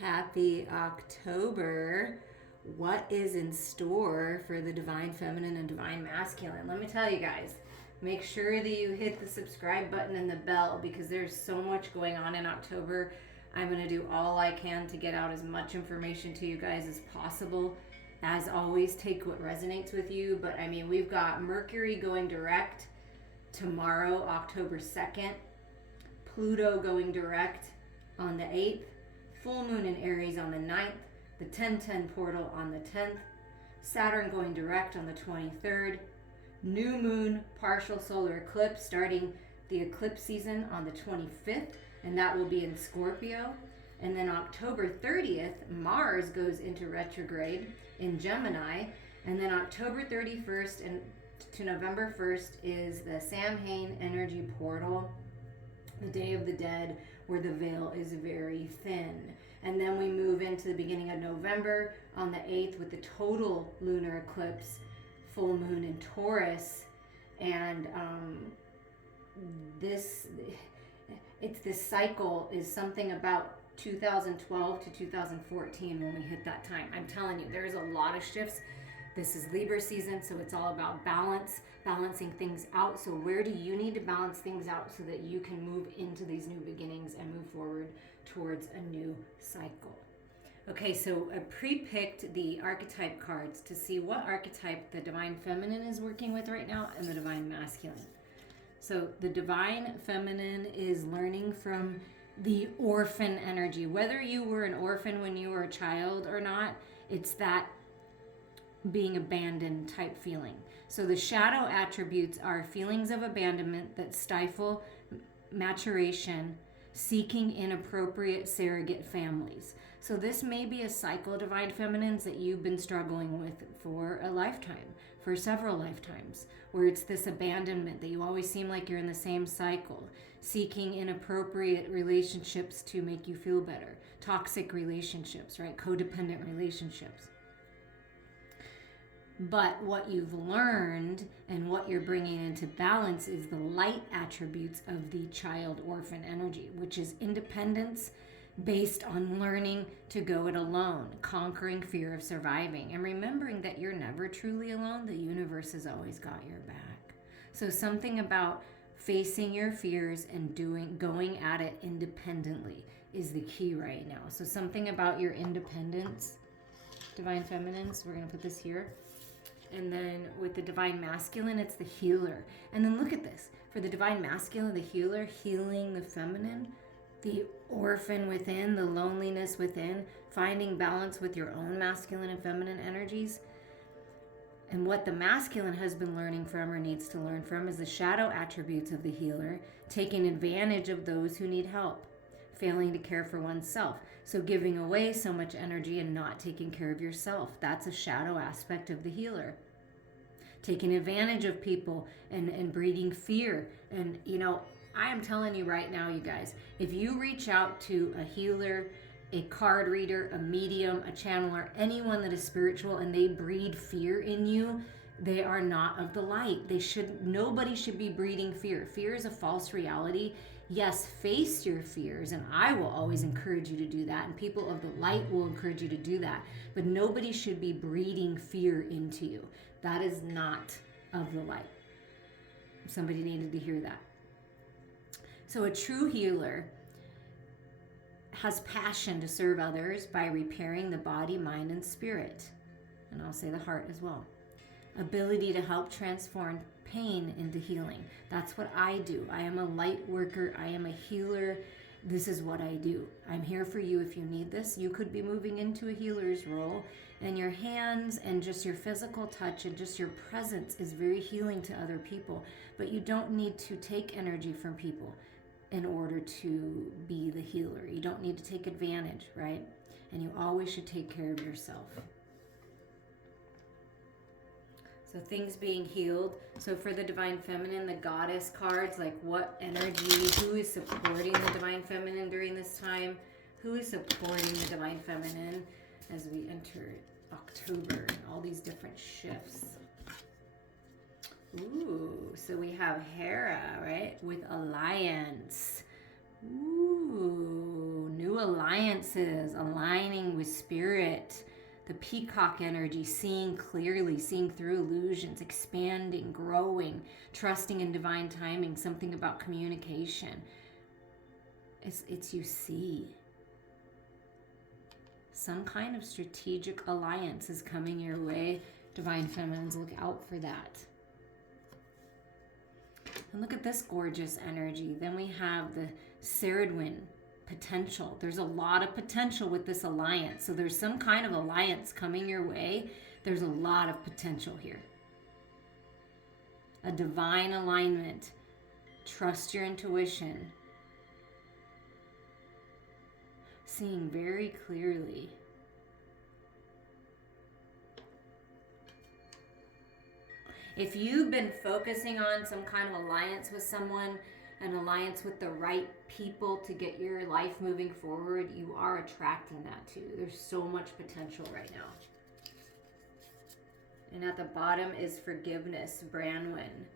Happy October. What is in store for the Divine Feminine and Divine Masculine? Let me tell you guys, make sure that you hit the subscribe button and the bell because there's so much going on in October. I'm going to do all I can to get out as much information to you guys as possible. As always, take what resonates with you. But I mean, we've got Mercury going direct tomorrow, October 2nd, Pluto going direct on the 8th, full moon in Aries on the 9th, the 1010 portal on the 10th, Saturn going direct on the 23rd, new moon partial solar eclipse starting the eclipse season on the 25th, and that will be in Scorpio. And then October 30th, Mars goes into retrograde in Gemini, and then October 31st and to November 1st is the Samhain energy portal, the Day of the Dead, where the veil is very thin. And then we move into the beginning of November on the 8th with the total lunar eclipse, full moon in Taurus. And this cycle is something about 2012 to 2014 when we hit that time. I'm telling you, there's a lot of shifts. This is Libra season, so it's all about balance, balancing things out. So where do you need to balance things out so that you can move into these new beginnings and move forward towards a new cycle? Okay, so I pre-picked the archetype cards to see what archetype the Divine Feminine is working with right now and the Divine Masculine. So the Divine Feminine is learning from the orphan energy. Whether you were an orphan when you were a child or not, it's that being abandoned type feeling. So the shadow attributes are feelings of abandonment that stifle maturation, seeking inappropriate surrogate families. So this may be a cycle, Divine Feminines, that you've been struggling with for a lifetime, for several lifetimes, where it's this abandonment that you always seem like you're in the same cycle, seeking inappropriate relationships to make you feel better, toxic relationships, right? Codependent relationships. But what you've learned and what you're bringing into balance is the light attributes of the child orphan energy, which is independence based on learning to go it alone, conquering fear of surviving, and remembering that you're never truly alone. The universe has always got your back. So something about facing your fears and going at it independently is the key right now. So something about your independence, Divine Feminines, we're going to put this here. And then with the Divine Masculine, it's the healer. And then look at this. For the Divine Masculine, the healer, healing the feminine, the orphan within, the loneliness within, finding balance with your own masculine and feminine energies. And what the masculine has been learning from or needs to learn from is the shadow attributes of the healer, taking advantage of those who need help, failing to care for oneself. So giving away so much energy and not taking care of yourself. That's a shadow aspect of the healer. Taking advantage of people and breeding fear. And, you know, I am telling you right now, you guys, if you reach out to a healer, a card reader, a medium, a channeler, anyone that is spiritual, and they breed fear in you, they are not of the light. Nobody should be breeding fear. Fear is a false reality. Yes, face your fears, and I will always encourage you to do that, and people of the light will encourage you to do that. But nobody should be breeding fear into you. That is not of the light. Somebody needed to hear that. So a true healer has passion to serve others by repairing the body, mind, and spirit. And I'll say the heart as well. Ability to help transform pain into healing. That's what I do. I am a light worker. I am a healer. This is what I do. I'm here for you if you need this. You could be moving into a healer's role, and your hands and just your physical touch and just your presence is very healing to other people. But you don't need to take energy from people in order to be the healer. You don't need to take advantage, right? And you always should take care of yourself. So things being healed. So for the Divine Feminine, the Goddess cards, like what energy, who is supporting the Divine Feminine during this time? Who is supporting the Divine Feminine as we enter October and all these different shifts? Ooh, so we have Hera, right? With Alliance. Ooh, New alliances, aligning with spirit. The peacock energy, seeing clearly, seeing through illusions, expanding, growing, trusting in divine timing, something about communication. It's you see. Some kind of strategic alliance is coming your way. Divine Feminines, look out for that. And look at this gorgeous energy. Then we have the Ceridwen potential. There's a lot of potential with this alliance. So there's some kind of alliance coming your way. There's a lot of potential here. A divine alignment. Trust your intuition. Seeing very clearly. If you've been focusing on some kind of alliance with someone, an alliance with the right people to get your life moving forward, you are attracting that too. There's so much potential right now. And at the bottom is forgiveness, Branwen.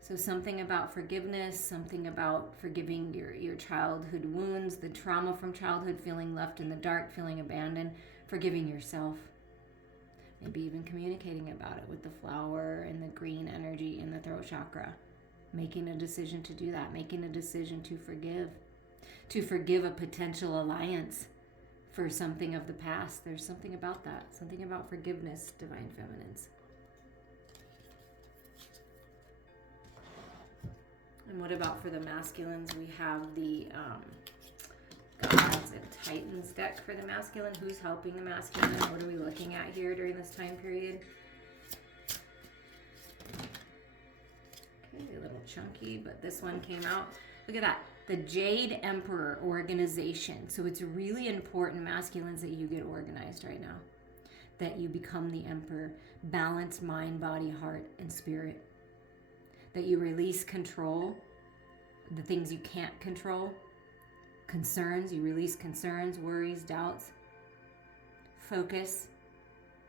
So something about forgiveness, something about forgiving your childhood wounds, the trauma from childhood, feeling left in the dark, feeling abandoned, forgiving yourself. Maybe even communicating about it with the flower and the green energy in the throat chakra. Making a decision to do that, making a decision to forgive a potential alliance for something of the past. There's something about that, something about forgiveness, Divine Feminines. And what about for the masculines? We have the Gods and Titans deck for the masculine. Who's helping the masculine? What are we looking at here during this time period? Okay, a little chunky, but this one came out. Look at that. The Jade Emperor organization. So it's really important, masculines, that you get organized right now. That you become the emperor. Balance mind, body, heart, and spirit. That you release control. The things you can't control. Concerns, you release concerns, worries, doubts. Focus.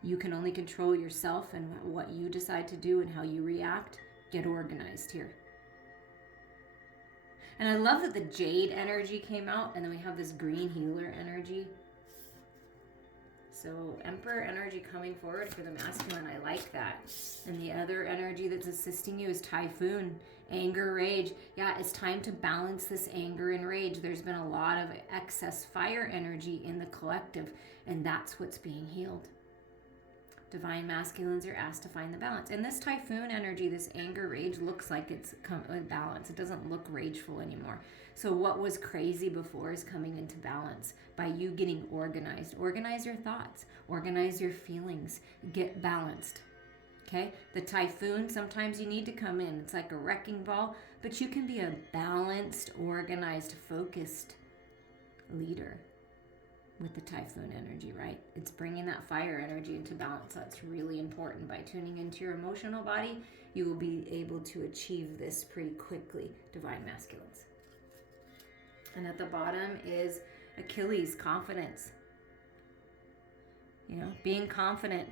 You can only control yourself and what you decide to do and how you react. Get organized here. And I love that the Jade energy came out, and then we have this green healer energy. So Emperor energy coming forward for the masculine. I like that. And the other energy that's assisting you is Typhoon. Anger, rage. Yeah, it's time to balance this anger and rage. There's been a lot of excess fire energy in the collective, and that's what's being healed. Divine masculines are asked to find the balance. And this Typhoon energy, this anger, rage, looks like it's balance. It doesn't look rageful anymore. So what was crazy before is coming into balance by you getting organized. Organize your thoughts. Organize your feelings. Get balanced. Okay? The Typhoon, sometimes you need to come in. It's like a wrecking ball, but you can be a balanced, organized, focused leader with the Typhoon energy, right? It's bringing that fire energy into balance. That's really important. By tuning into your emotional body, you will be able to achieve this pretty quickly, Divine Masculines. And at the bottom is Achilles, confidence. You know, being confident.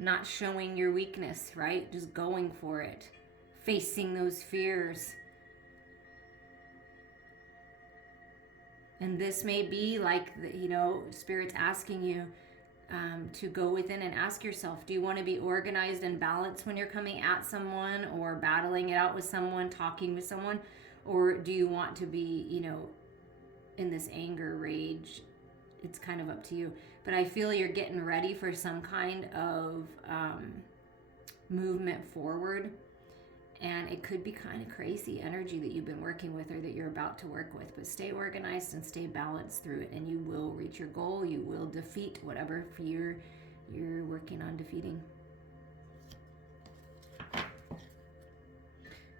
Not showing your weakness, right? Just going for it. Facing those fears. And this may be like, Spirit's asking you to go within and ask yourself, do you want to be organized and balanced when you're coming at someone or battling it out with someone, talking with someone? Or do you want to be, in this anger, rage? It's kind of up to you. But I feel you're getting ready for some kind of movement forward. And it could be kind of crazy energy that you've been working with or that you're about to work with. But stay organized and stay balanced through it. And you will reach your goal. You will defeat whatever fear you're working on defeating.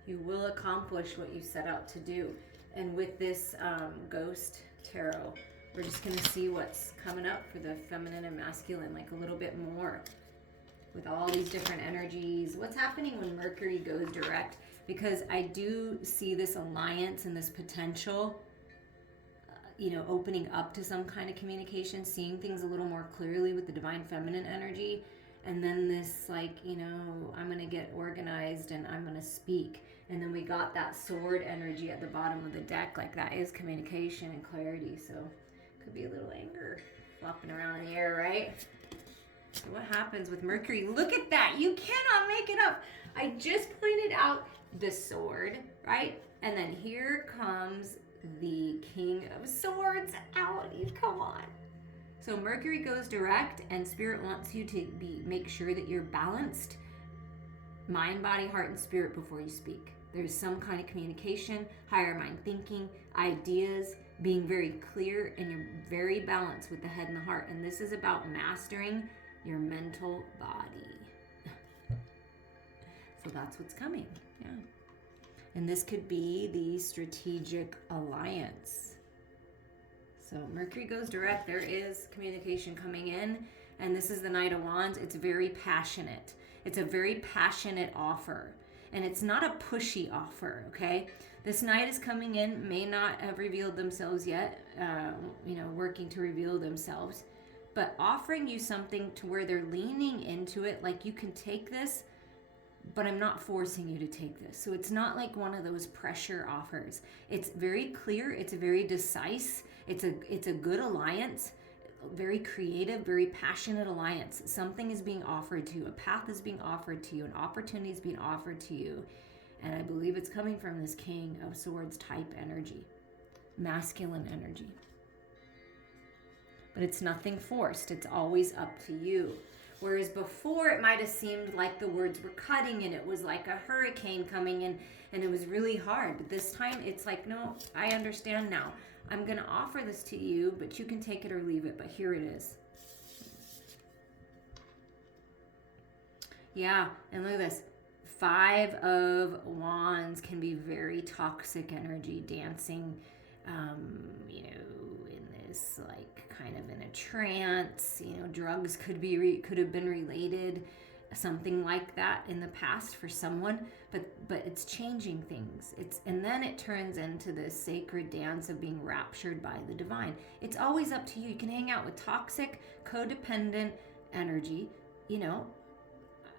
You will accomplish what you set out to do. And with this Ghost Tarot, we're just going to see what's coming up for the feminine and masculine, like a little bit more. With all these different energies, what's happening when Mercury goes direct? Because I do see this alliance and this potential, opening up to some kind of communication, seeing things a little more clearly with the Divine Feminine energy. And then this, like, I'm going to get organized and I'm going to speak. And then we got that sword energy at the bottom of the deck. Like, that is communication and clarity. So could be a little anger flopping around in the air, right? So what happens with Mercury? Look at that. You cannot make it up. I just pointed out the sword, right? And then here comes the King of Swords out. Come on. So Mercury goes direct, and Spirit wants you to make sure that you're balanced, mind, body, heart, and spirit before you speak. There's some kind of communication, higher mind thinking, ideas, being very clear, and you're very balanced with the head and the heart. And this is about mastering your mental body. So that's what's coming. Yeah. And this could be the strategic alliance. So Mercury goes direct. There is communication coming in. And this is the Knight of Wands. It's very passionate. It's a very passionate offer. And it's not a pushy offer, okay? This Knight is coming in, may not have revealed themselves yet, working to reveal themselves, but offering you something to where they're leaning into it, like you can take this, but I'm not forcing you to take this. So it's not like one of those pressure offers. It's very clear, it's very decisive, it's a good alliance, very creative, very passionate alliance. Something is being offered to you, a path is being offered to you, an opportunity is being offered to you. And I believe it's coming from this King of Swords type energy, masculine energy. But it's nothing forced. It's always up to you. Whereas before it might have seemed like the words were cutting and it was like a hurricane coming in and it was really hard. But this time it's like, no, I understand now. I'm going to offer this to you, but you can take it or leave it. But here it is. Yeah, and look at this. 5 of Wands can be very toxic energy, dancing, in this like kind of in a trance. Drugs could have been related, something like that in the past for someone. But it's changing things. And then it turns into this sacred dance of being raptured by the divine. It's always up to you. You can hang out with toxic, codependent energy,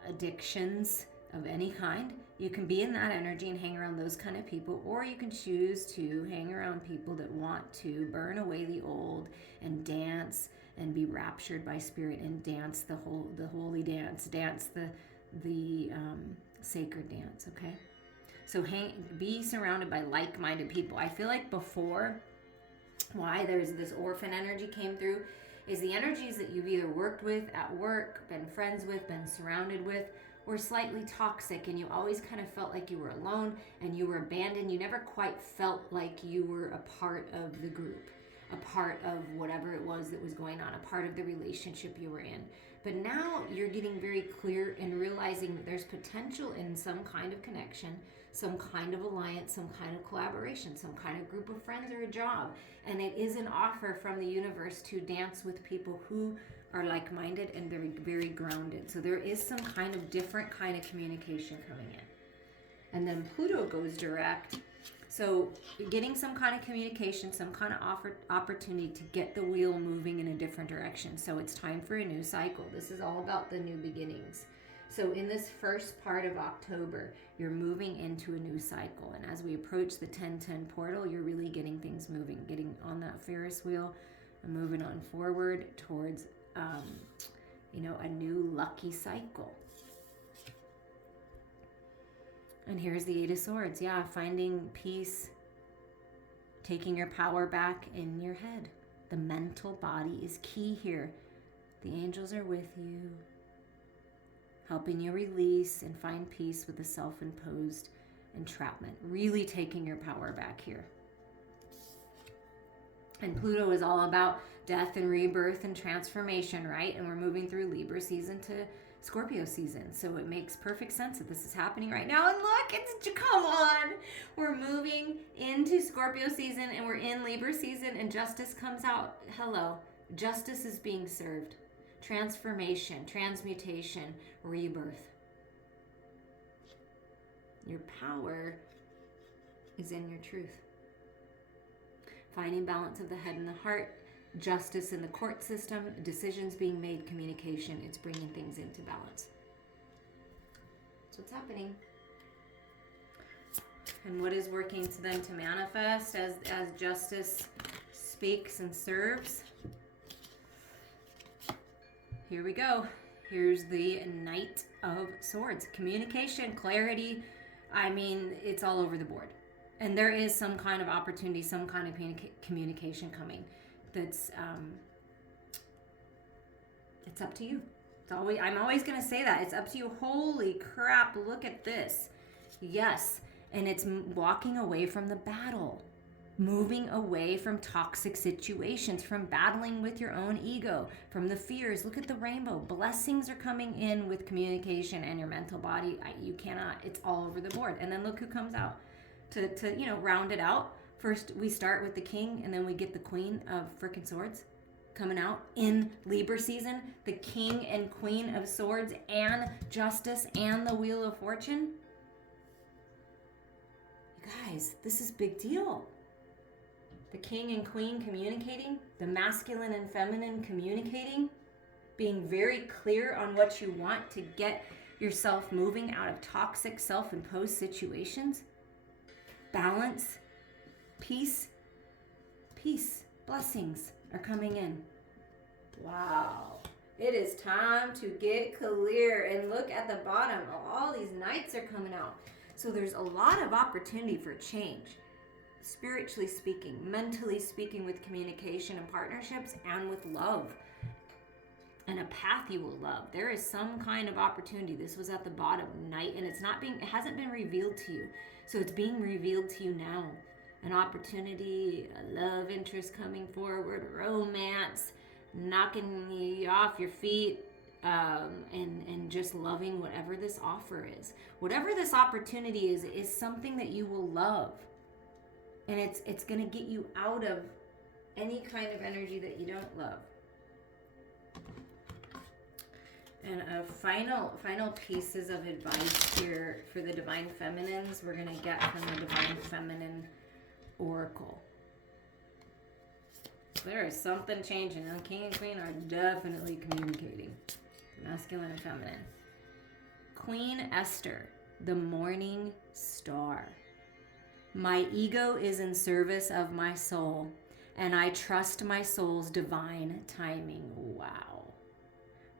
addictions of any kind. You can be in that energy and hang around those kind of people, or you can choose to hang around people that want to burn away the old and dance and be raptured by spirit and dance the holy dance, the sacred dance. Okay, so be surrounded by like-minded people. I feel like before, why there's this orphan energy came through is the energies that you've either worked with at work, been friends with, been surrounded with, were slightly toxic, and you always kind of felt like you were alone and you were abandoned. You never quite felt like you were a part of the group, a part of whatever it was that was going on, a part of the relationship you were in. But now you're getting very clear and realizing that there's potential in some kind of connection, some kind of alliance, some kind of collaboration, some kind of group of friends or a job. And it is an offer from the universe to dance with people who are like-minded and very, very grounded. So there is some kind of different kind of communication coming in. And then Pluto goes direct. So you're getting some kind of communication, some kind of opportunity to get the wheel moving in a different direction. So it's time for a new cycle. This is all about the new beginnings. So in this first part of October, you're moving into a new cycle. And as we approach the 10-10 portal, you're really getting things moving, getting on that Ferris wheel and moving on forward towards a new lucky cycle. And here's the 8 of Swords. Yeah, finding peace, taking your power back in your head. The mental body is key here. The angels are with you, helping you release and find peace with the self-imposed entrapment. Really taking your power back here. And Pluto is all about death and rebirth and transformation, right? And we're moving through Libra season to Scorpio season. So it makes perfect sense that this is happening right now. And look, come on. We're moving into Scorpio season and we're in Libra season and justice comes out. Hello. Justice is being served. Transformation, transmutation, rebirth. Your power is in your truth. Finding balance of the head and the heart, justice in the court system, decisions being made, communication. It's bringing things into balance. That's what's happening. And what is working to them to manifest as justice speaks and serves? Here we go. Here's the Knight of Swords. Communication, clarity. I mean, it's all over the board. And there is some kind of opportunity, some kind of communication coming. That's, it's up to you. I'm always going to say that. It's up to you. Holy crap, look at this. Yes. And it's walking away from the battle. Moving away from toxic situations, from battling with your own ego, from the fears. Look at the rainbow. Blessings are coming in with communication and your mental body. You cannot. It's all over the board. And then look who comes out to round it out. First, we start with the king, and then we get the queen of frickin' swords coming out in Libra season. The king and queen of swords and justice and the wheel of fortune. You guys, this is big deal. The king and queen communicating, the masculine and feminine communicating, being very clear on what you want to get yourself moving out of toxic self-imposed situations. Balance, peace, blessings are coming in. Wow. It is time to get clear. And look at the bottom. All these knights are coming out. So there's a lot of opportunity for change. Spiritually speaking, mentally speaking, with communication and partnerships, and with love and a path you will love. There is some kind of opportunity. This was at the bottom, Knight, and it hasn't been revealed to you. So it's being revealed to you now. An opportunity, a love interest coming forward, romance, knocking you off your feet, and just loving whatever this offer is. Whatever this opportunity is something that you will love. And it's going to get you out of any kind of energy that you don't love. And a final pieces of advice here for the Divine Feminines we're going to get from the Divine Feminine Oracle. There is something changing. And King and Queen are definitely communicating. Masculine and feminine. Queen Esther, the morning star. My ego is in service of my soul, and I trust my soul's divine timing. Wow.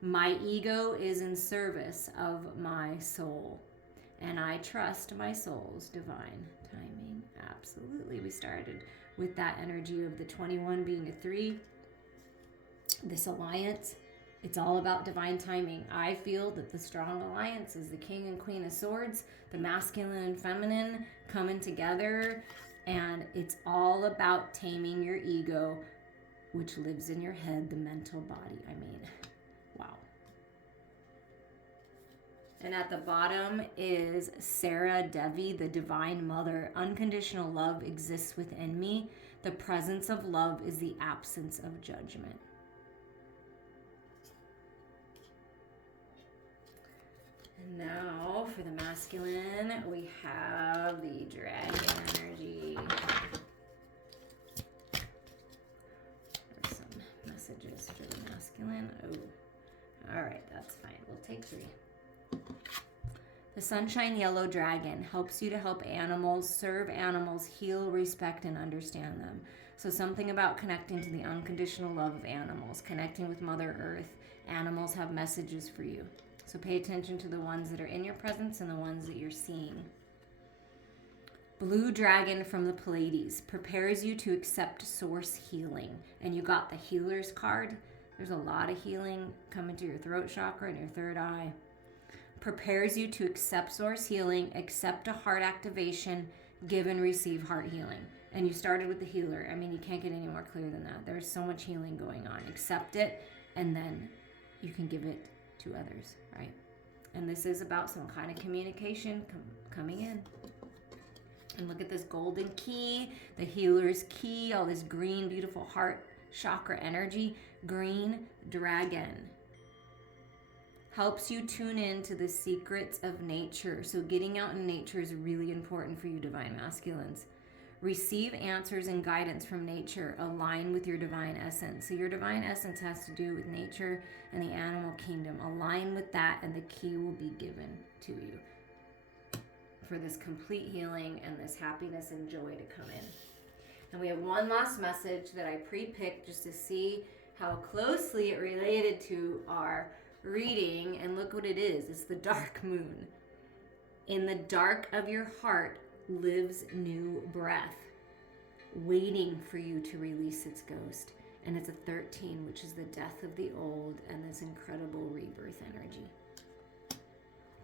My ego is in service of my soul, and I trust my soul's divine timing. Absolutely. We started with that energy of the 21 being a 3. This alliance, it's all about divine timing. I feel that the strong alliance is the King and Queen of Swords, the masculine and feminine coming together, and it's all about taming your ego, which lives in your head, the mental body. I mean, wow. And at the bottom is Sarah Devi, the Divine Mother. Unconditional love exists within me. The presence of love is the absence of judgment. And now for the masculine, we have the dragon energy. There's some messages for the masculine. Oh, all right, that's fine. We'll take 3. The Sunshine Yellow Dragon helps you to help animals, serve animals, heal, respect, and understand them. So something about connecting to the unconditional love of animals, connecting with Mother Earth. Animals have messages for you. So pay attention to the ones that are in your presence and the ones that you're seeing. Blue Dragon from the Pleiades prepares you to accept source healing. And you got the Healer's card. There's a lot of healing coming to your throat chakra and your third eye. Prepares you to accept source healing, accept a heart activation, give and receive heart healing. And you started with the Healer. I mean, you can't get any more clear than that. There's so much healing going on. Accept it, and then you can give it to others, right? And this is about some kind of communication coming in. And look at this golden key, the Healer's key, all this green, beautiful heart chakra energy. Green Dragon helps you tune in to the secrets of nature. So getting out in nature is really important for you, Divine Masculines. Receive answers and guidance from nature. Align with your divine essence. So your divine essence has to do with nature and the animal kingdom. Align with that, and the key will be given to you for this complete healing and this happiness and joy to come in. And we have one last message that I pre-picked just to see how closely it related to our reading. And look what it is. It's the dark moon. In the dark of your heart lives new breath, waiting for you to release its ghost. And it's a 13, which is the death of the old and this incredible rebirth energy.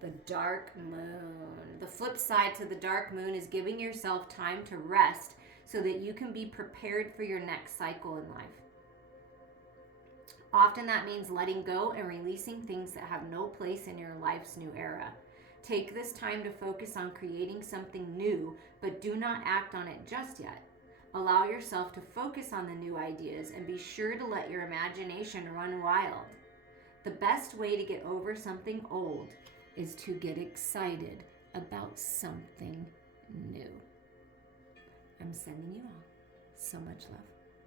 The dark moon. The flip side to the dark moon is giving yourself time to rest so that you can be prepared for your next cycle in life. Often that means letting go and releasing things that have no place in your life's new era. Take this time to focus on creating something new, but do not act on it just yet. Allow yourself to focus on the new ideas and be sure to let your imagination run wild. The best way to get over something old is to get excited about something new. I'm sending you all so much love.